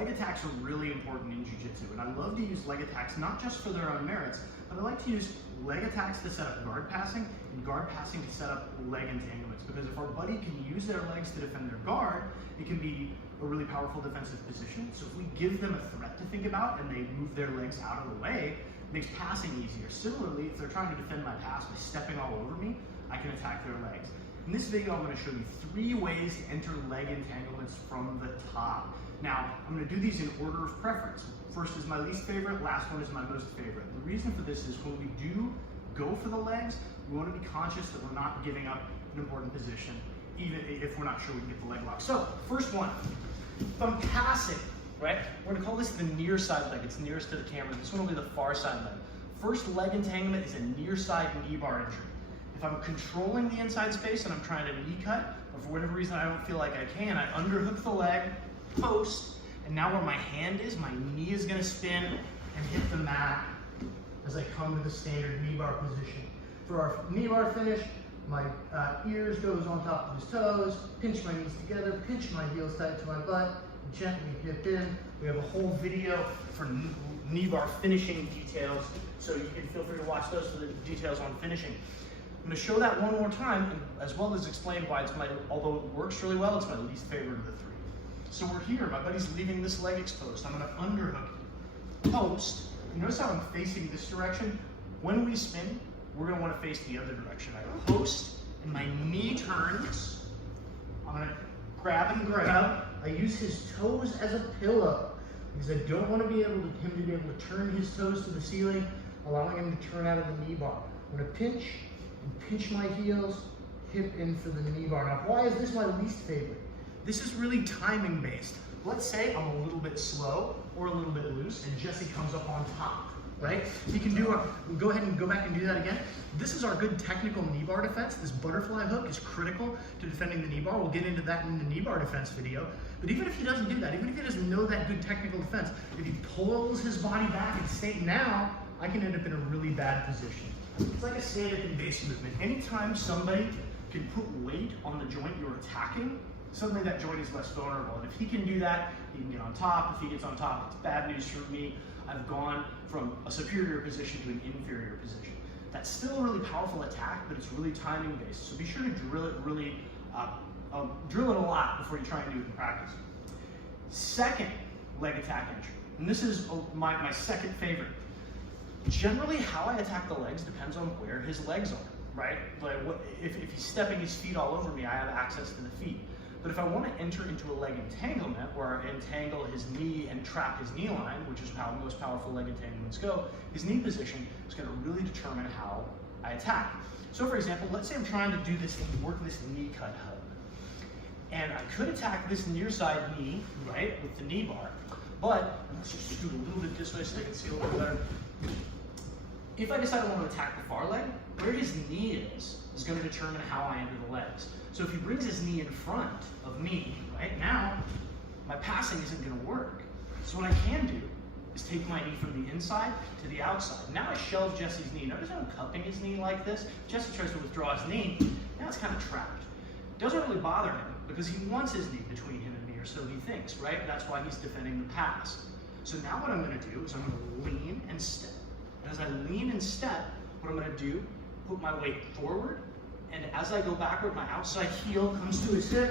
leg attacks are really important in jiu-jitsu, and I love to use leg attacks not just for their own merits, but I like to use leg attacks to set up guard passing and guard passing to set up leg entanglements, because if our buddy can use their legs to defend their guard, it can be a really powerful defensive position. So if we give them a threat to think about and they move their legs out of the way, it makes passing easier. Similarly, if they're trying to defend my pass by stepping all over me, I can attack their legs. In this video, I'm going to show you 3 ways to enter leg entanglements from the top. Now, I'm going to do these in order of preference. First is my least favorite, last one is my most favorite. The reason for this is when we do go for the legs, we want to be conscious that we're not giving up an important position, even if we're not sure we can get the leg lock. So, first one, if I'm passing, right, we're going to call this the near side leg. It's nearest to the camera. This one will be the far side leg. First leg entanglement is a near side knee bar injury. If I'm controlling the inside space and I'm trying to knee cut, or for whatever reason I don't feel like I can, I underhook the leg, post, and now where my hand is, my knee is going to spin and hit the mat as I come to the standard knee bar position. For our knee bar finish, my ears goes on top of his toes, pinch my knees together, pinch my heels tight to my butt, gently hip in. We have a whole video for knee bar finishing details, so you can feel free to watch those for the details on finishing. I'm going to show that one more time, as well as explain why it's although it works really well, it's my least favorite of the 3. So we're here, my buddy's leaving this leg exposed. I'm going to underhook him. Post. You notice how I'm facing this direction? When we spin, we're going to want to face the other direction. I post, and my knee turns. I'm going to grab and grab. I use his toes as a pillow, because I don't want to be able to, him to be able to turn his toes to the ceiling, allowing him to turn out of the knee bar. I'm going to pinch and pinch my heels, hip in for the knee bar. Now, why is this my least favorite? This is really timing based. Let's say I'm a little bit slow or a little bit loose and Jesse comes up on top, right? You can do go ahead and go back and do that again. This is our good technical knee bar defense. This butterfly hook is critical to defending the knee bar. We'll get into that in the knee bar defense video. But even if he doesn't do that, even if he doesn't know that good technical defense, if he pulls his body back and stay now, I can end up in a really bad position. It's like a stand-up and base movement. Anytime somebody can put weight on the joint you're attacking, suddenly that joint is less vulnerable. And if he can do that, he can get on top. If he gets on top, it's bad news for me. I've gone from a superior position to an inferior position. That's still a really powerful attack, but it's really timing based. So be sure to drill it really, drill it a lot before you try and do it in practice. Second leg attack entry, and this is my second favorite. Generally, how I attack the legs depends on where his legs are, right? Like if he's stepping his feet all over me, I have access to the feet. But if I want to enter into a leg entanglement, where I entangle his knee and trap his knee line, which is how most powerful leg entanglements go, his knee position is going to really determine how I attack. So for example, let's say I'm trying to do this and work this knee cut hug. And I could attack this near side knee, right, with the knee bar, but let's just scoot a little bit this way so I can see a little better. If I decide I want to attack the far leg, where his knee is going to determine how I enter the legs. So if he brings his knee in front of me, right now, my passing isn't going to work. So what I can do is take my knee from the inside to the outside. Now I shelve Jesse's knee. Notice how I'm cupping his knee like this. Jesse tries to withdraw his knee. Now it's kind of trapped. It doesn't really bother him because he wants his knee between him and me, or so he thinks, right? That's why he's defending the pass. So now what I'm going to do is I'm going to lean and step. And as I lean and step, what I'm going to do, put my weight forward, and as I go backward, my outside heel comes to his hip,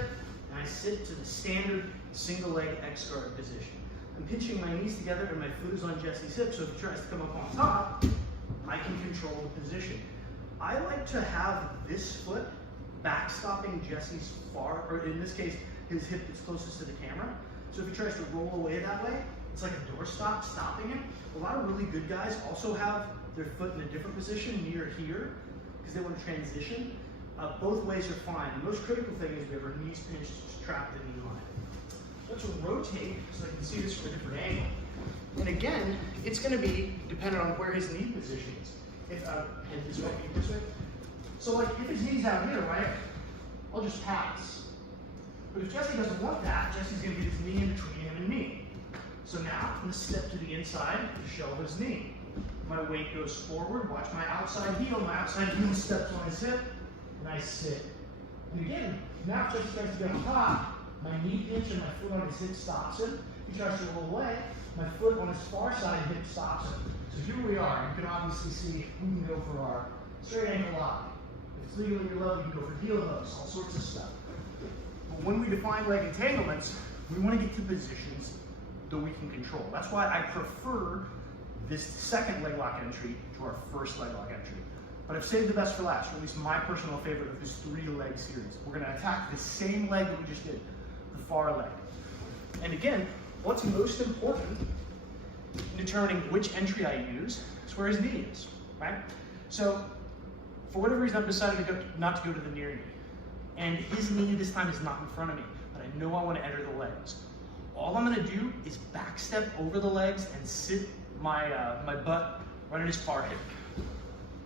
and I sit to the standard single leg X guard position. I'm pinching my knees together and my foot is on Jesse's hip, so if he tries to come up on top, I can control the position. I like to have this foot backstopping Jesse's far, or in this case, his hip that's closest to the camera. So if he tries to roll away that way, it's like a doorstop stopping him. A lot of really good guys also have their foot in a different position near here because they want to transition. Both ways are fine. The most critical thing is we have our knees pinched to trap the knee line. Let's rotate so I can see this from a different angle. And again, it's going to be dependent on where his knee position is. If head this way, this way. So like if his knee's out here, right, I'll just pass. But if Jesse doesn't want that, Jesse's going to get his knee in between him and me. So now I'm going to step to the inside to shelve his knee. My weight goes forward, watch my outside heel steps on his hip, and I sit. And again, now Jesse starts to get on top, my knee pinch and my foot on his hip stops him. he tries to roll away, my foot on his far side hip stops him. So here we are. You can obviously see we can go for our straight ankle lock. If it's legal at your level, you can go for heel hooks, all sorts of stuff. But when we define leg entanglements, we want to get to positions that we can control. That's why I prefer this second leg lock entry to our first leg lock entry. But I've saved the best for last, or at least my personal favorite of this 3-leg series. We're going to attack the same leg that we just did, the far leg. And again, what's most important in determining which entry I use is where his knee is, right? So, for whatever reason, I've decided not to go to the near knee. And his knee this time is not in front of me, but I know I want to enter the legs. All I'm going to do is backstep over the legs and sit my butt right at his far hip.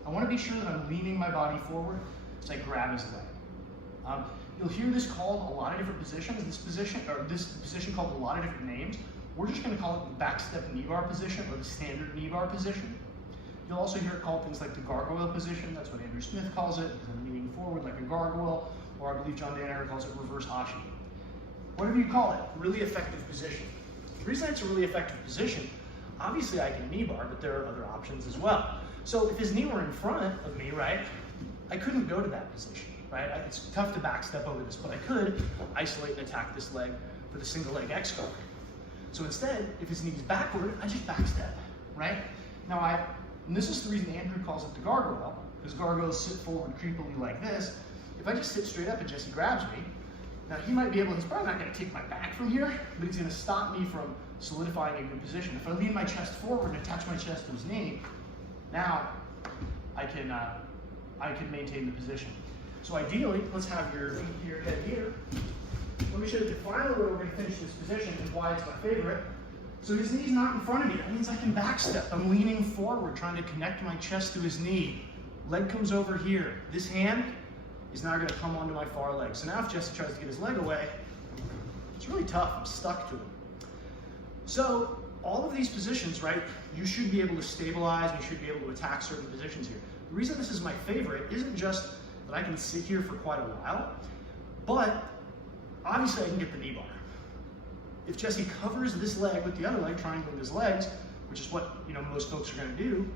I want to be sure that I'm leaning my body forward as I grab his leg. You'll hear this called a lot of different positions. This position called a lot of different names. We're just going to call it the backstep knee bar position or the standard knee bar position. You'll also hear it called things like the gargoyle position. That's what Andrew Smith calls it, because I'm leaning forward like a gargoyle, or I believe John Danaher calls it reverse ashi. Whatever you call it, really effective position. The reason it's a really effective position, obviously I can knee bar, but there are other options as well. So if his knee were in front of me, right, I couldn't go to that position, right? It's tough to backstep over this, but I could isolate and attack this leg with a single leg X guard. So instead, if his knee's backward, I just backstep, right? Now and this is the reason Andrew calls it the gargoyle, because gargoyles sit forward creepily like this. If I just sit straight up and Jesse grabs me, now he's probably not going to take my back from here, but he's going to stop me from solidifying a good position. If I lean my chest forward and attach my chest to his knee, now I can maintain the position. So ideally, let's have your feet to your head here. Let me show you finally where we're going to finish this position and why it's my favorite. So his knee's not in front of me. That means I can backstep. I'm leaning forward, trying to connect my chest to his knee. Leg comes over here. This hand is now going to come onto my far leg. So now if Jesse tries to get his leg away, it's really tough. I'm stuck to him. So all of these positions, right, you should be able to stabilize, you should be able to attack certain positions here. The reason this is my favorite isn't just that I can sit here for quite a while, but obviously I can get the knee bar. If Jesse covers this leg with the other leg, triangling his legs, which is what most folks are going to do,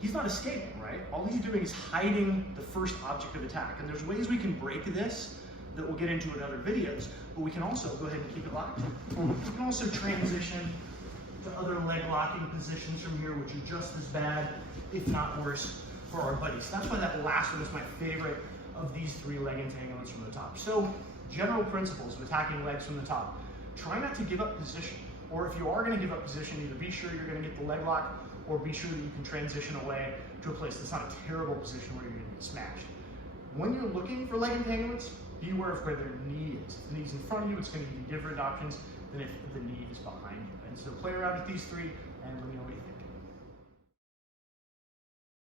he's not escaping, right? All he's doing is hiding the first object of attack. And there's ways we can break this that we'll get into in other videos, but we can also go ahead and keep it locked. We can also transition to other leg locking positions from here, which are just as bad, if not worse, for our buddies. That's why that last one is my favorite of these 3 leg entanglements from the top. So, general principles of attacking legs from the top. Try not to give up position, or if you are going to give up position, either be sure you're going to get the leg lock, or be sure that you can transition away to a place that's not a terrible position where you're going to get smashed. When you're looking for leg entanglements, be aware of where their knee is. If the knee's in front of you, it's going to give you different options than if the knee is behind you. And so play around with these 3 and let me know what you think.